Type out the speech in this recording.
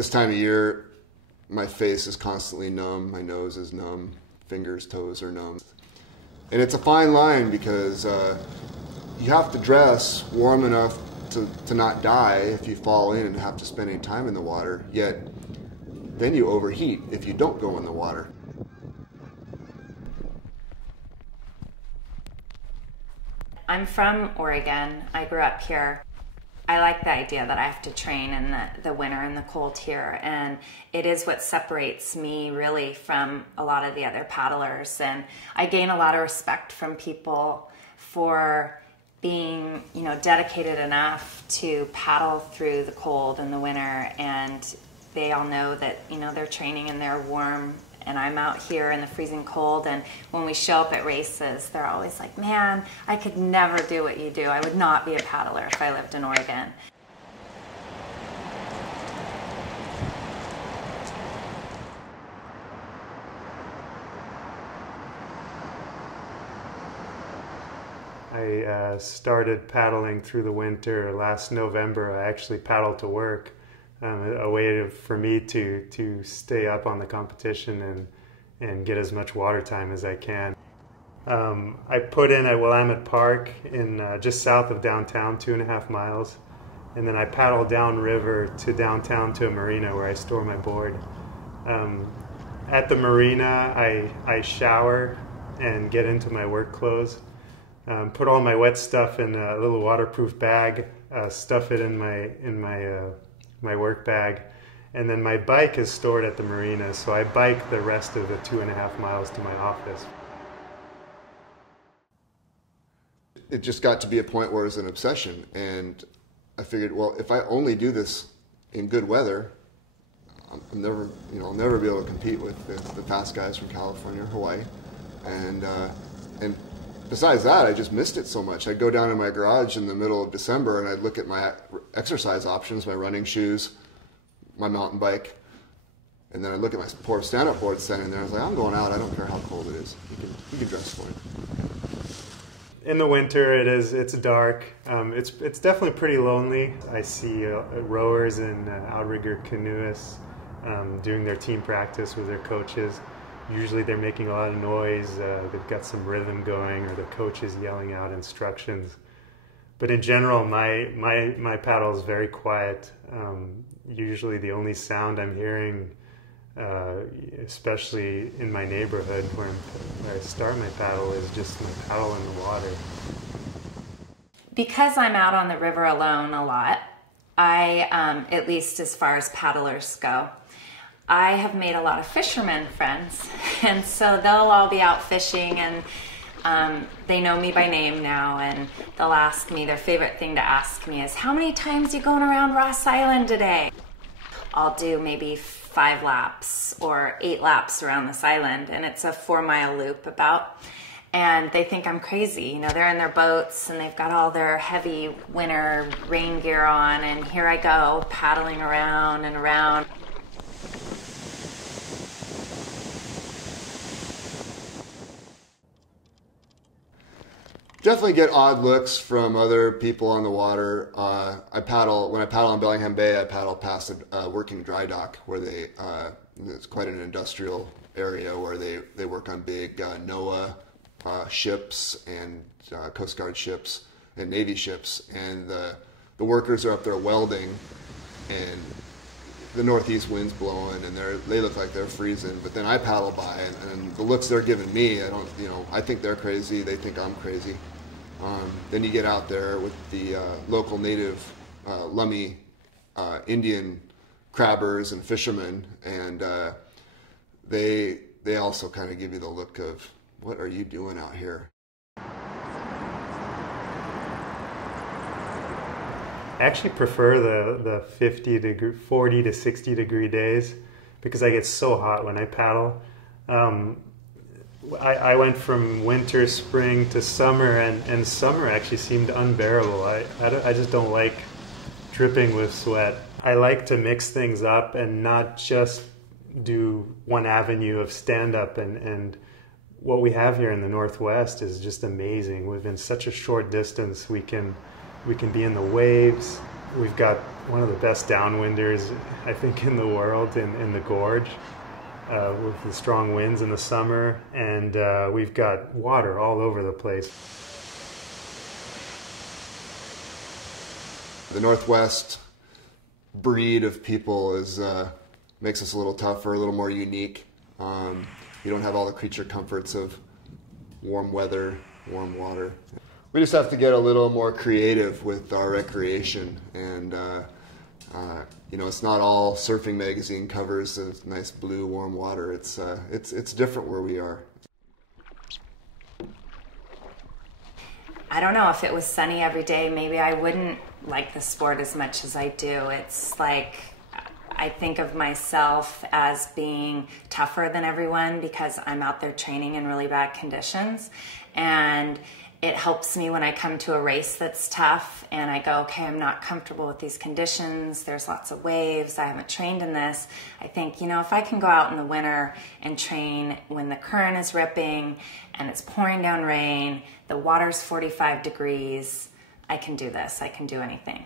This time of year, my face is constantly numb, my nose is numb, fingers, toes are numb. And it's a fine line because you have to dress warm enough to not die if you fall in and have to spend any time in the water, yet then you overheat if you don't go in the water. I'm from Oregon. I grew up here. I like the idea that I have to train in the winter and the cold here, and it is what separates me really from a lot of the other paddlers. And I gain a lot of respect from people for being, dedicated enough to paddle through the cold and the winter, and they all know that, they're training and they're warm, and I'm out here in the freezing cold. And when we show up at races, they're always like, man, I could never do what you do. I would not be a paddler if I lived in Oregon. I started paddling through the winter last November. I actually paddled to work, a way for me to stay up on the competition and get as much water time as I can. I put in at Willamette Park in just south of downtown, 2.5 miles, and then I paddle downriver to downtown to a marina where I store my board. At the marina, I shower and get into my work clothes. Put all my wet stuff in a little waterproof bag, stuff it in my work bag, and then my bike is stored at the marina, so I bike the rest of the 2.5 miles to my office. It just got to be a point where it was an obsession, and I figured, well, if I only do this in good weather, I'll never be able to compete with the fast guys from California or Hawaii, and besides that, I just missed it so much. I'd go down in my garage in the middle of December and I'd look at my exercise options, my running shoes, my mountain bike, and then I'd look at my poor stand-up board standing there. I was like, I'm going out. I don't care how cold it is. You can dress for it. In the winter, it's dark. It's definitely pretty lonely. I see rowers and outrigger canoeists doing their team practice with their coaches. Usually they're making a lot of noise, they've got some rhythm going, or the coach is yelling out instructions. But in general, my paddle is very quiet. Usually the only sound I'm hearing, especially in my neighborhood where I start my paddle, is just my paddle in the water. Because I'm out on the river alone a lot, at least as far as paddlers go, I have made a lot of fishermen friends, and so they'll all be out fishing, and they know me by name now, and they'll ask me, their favorite thing to ask me is, how many times are you going around Ross Island today? I'll do maybe 5 laps or 8 laps around this island, and it's a 4-mile loop about, and they think I'm crazy. They're in their boats and they've got all their heavy winter rain gear on, and here I go paddling around and around. Definitely get odd looks from other people on the water. When I paddle on Bellingham Bay, I paddle past a working dry dock where it's quite an industrial area where they work on big NOAA ships and Coast Guard ships and Navy ships, and the workers are up there welding, and the northeast wind's blowing, and they look like they're freezing. But then I paddle by, and the looks they're giving me, I think they're crazy. They think I'm crazy. Then you get out there with the local native Lummi Indian crabbers and fishermen, and they also kind of give you the look of, what are you doing out here? I actually prefer the 40 to 60 degree days because I get so hot when I paddle. I went from winter, spring to summer, and summer actually seemed unbearable. I just don't like dripping with sweat. I like to mix things up and not just do one avenue of stand-up, and what we have here in the Northwest is just amazing. Within such a short distance, we can be in the waves. We've got one of the best downwinders, I think, in the world in the gorge with the strong winds in the summer, and we've got water all over the place. The Northwest breed of people makes us a little tougher, a little more unique. You don't have all the creature comforts of warm weather, warm water. We just have to get a little more creative with our recreation, and you know, it's not all surfing magazine covers of nice blue warm water. It's different where we are. I don't know, if it was sunny every day, maybe I wouldn't like the sport as much as I do. It's like, I think of myself as being tougher than everyone because I'm out there training in really bad conditions, and it helps me when I come to a race that's tough and I go, okay, I'm not comfortable with these conditions, there's lots of waves, I haven't trained in this. I think, you know, if I can go out in the winter and train when the current is ripping and it's pouring down rain, the water's 45 degrees, I can do this, I can do anything.